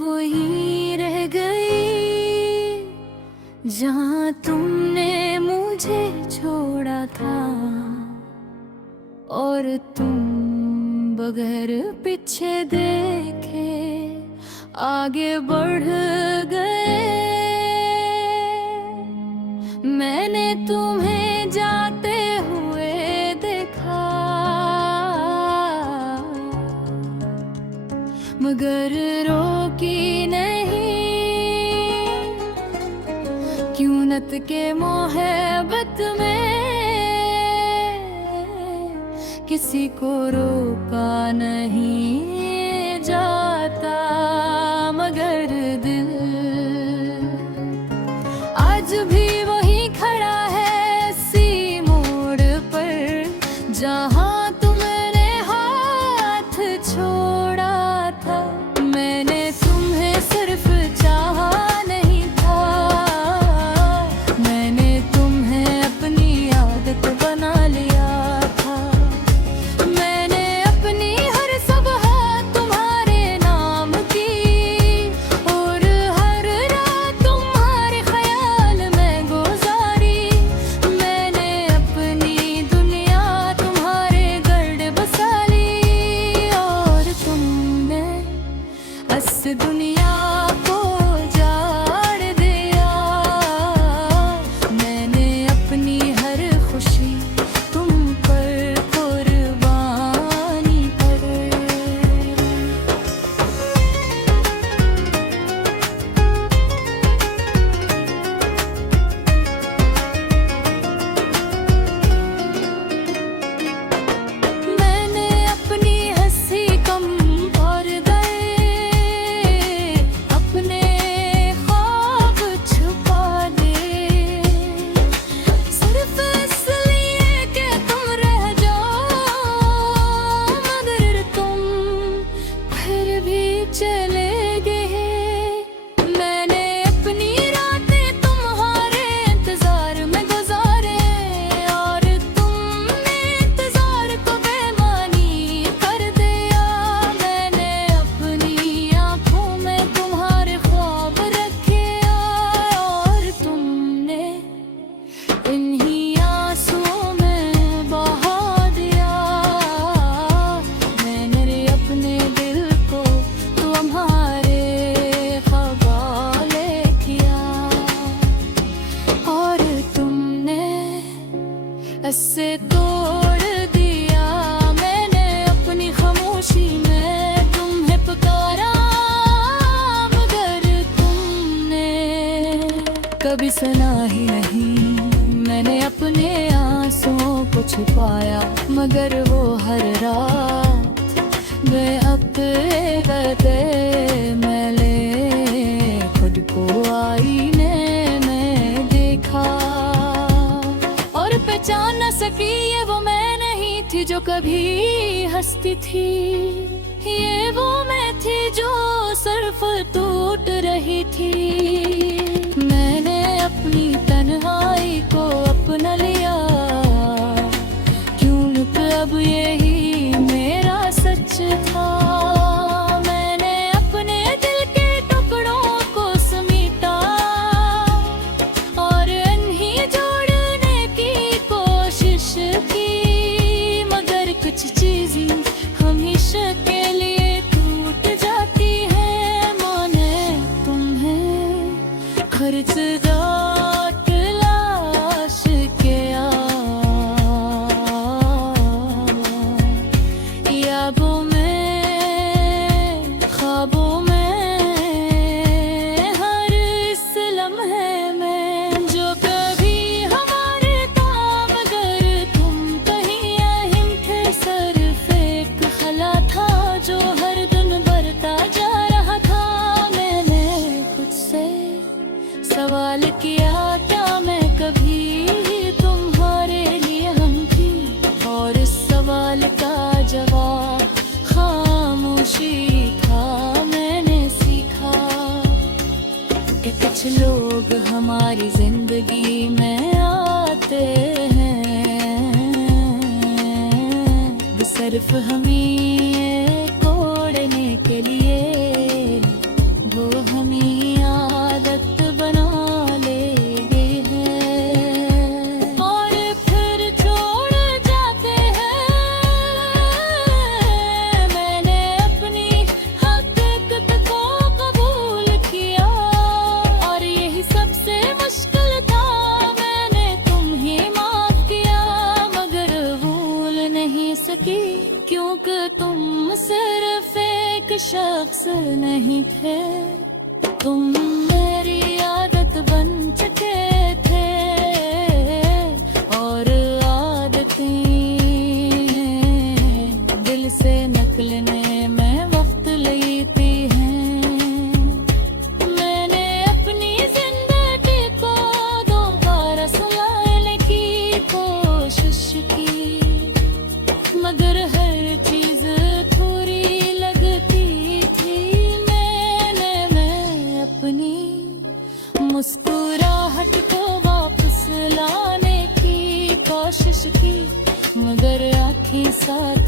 वहीं रह गई जहाँ तुमने मुझे छोड़ा था, और तुम बगैर पीछे देखे आगे बढ़ गए। मैंने तुम्हें जाते हुए देखा, मगर रोकी नहीं। क्यों नत के मोहब्बत में किसी को रोका नहीं जाता, मगर दिल आज भी वही खड़ा है इसी मोड़ पर, जहाँ तुमने हाथ छोड़ा था। मैंने तुम्हें सिर्फ चाहा नहीं था, मैंने तुम्हें अपनी आदत बना लिया था। मैंने अपनी हर सुबह तुम्हारे नाम की, और हर रात तुम्हारे ख्याल में गुजारी। मैंने अपनी दुनिया तुम्हारे गर्द बसा ली, और तुमने इस दुनिया को जाड़ दिया। मैंने अपनी हर खुशी तुम पर कुर्बानी कर। मैंने अपनी हंसी कम और गए, अपने ख्वाब छुपा दिए, सिर्फ इसलिए कि तुम रह जाओ। मगर तुम फिर भी चले गए। मैंने अपनी रातें तुम्हारे इंतजार में गुजारे, और तुमने इंतजार को बेमानी कर दिया। मैंने अपनी आंखों में तुम्हारे ख्वाब रखे, और तुमने इन्हीं आंसुओं में बहा दिया। मैंने अपने दिल को तुम्हारे हवाले किया, और तुमने ऐसे तोड़ दिया। मैंने अपनी खामोशी में तुम्हें पुकारा, मगर तुमने कभी सुना ही नहीं। मैंने अपने आंसुओं को छुपाया, मगर वो हर रात मैं अपने बदले मैले खुद को आईने में देखा, और पहचान न सकी ये वो मैं नहीं थी जो कभी हंसती थी। ये वो मैं थी जो सिर्फ टूट रही थी। मैंने अपनी तन्हाई को अपना लिया, क्यों न अब यही मेरा सच था। मैंने अपने दिल के टुकड़ों को समेटा, और इन्हीं जोड़ने की कोशिश की, मगर कुछ चीजें हमेशा के लिए टूट जाती हैं। मैंने तुम्हें खर्च तलाश किया, यादों में, ख्वाबों में, हर इस लम्हे में जो कभी हमारे था। मगर तुम कहीं अहिम थे, सिर्फ एक खला था जो हर दिन बढ़ता जा रहा था। मैंने खुद से सवाल किया, क्या मैं कभी तुम्हारे लिए हम थी? और इस सवाल का जवाब खामोशी था। मैंने सीखा कि कुछ लोग हमारी जिंदगी में आते हैं, सिर्फ हमें तोड़ने के लिए। अक्सर नहीं थे, तुम मेरी आदत बन चुके थे और आदतें दिल से निकलने में वक्त लेती हैं। मैंने अपनी जिंदगी को दोबारा संभालने की कोशिश की, मगर हर चीज थोड़ी लगती थी। मैं अपनी मुस्कुराहट को वापस लाने की कोशिश की, मगर आँखें सारी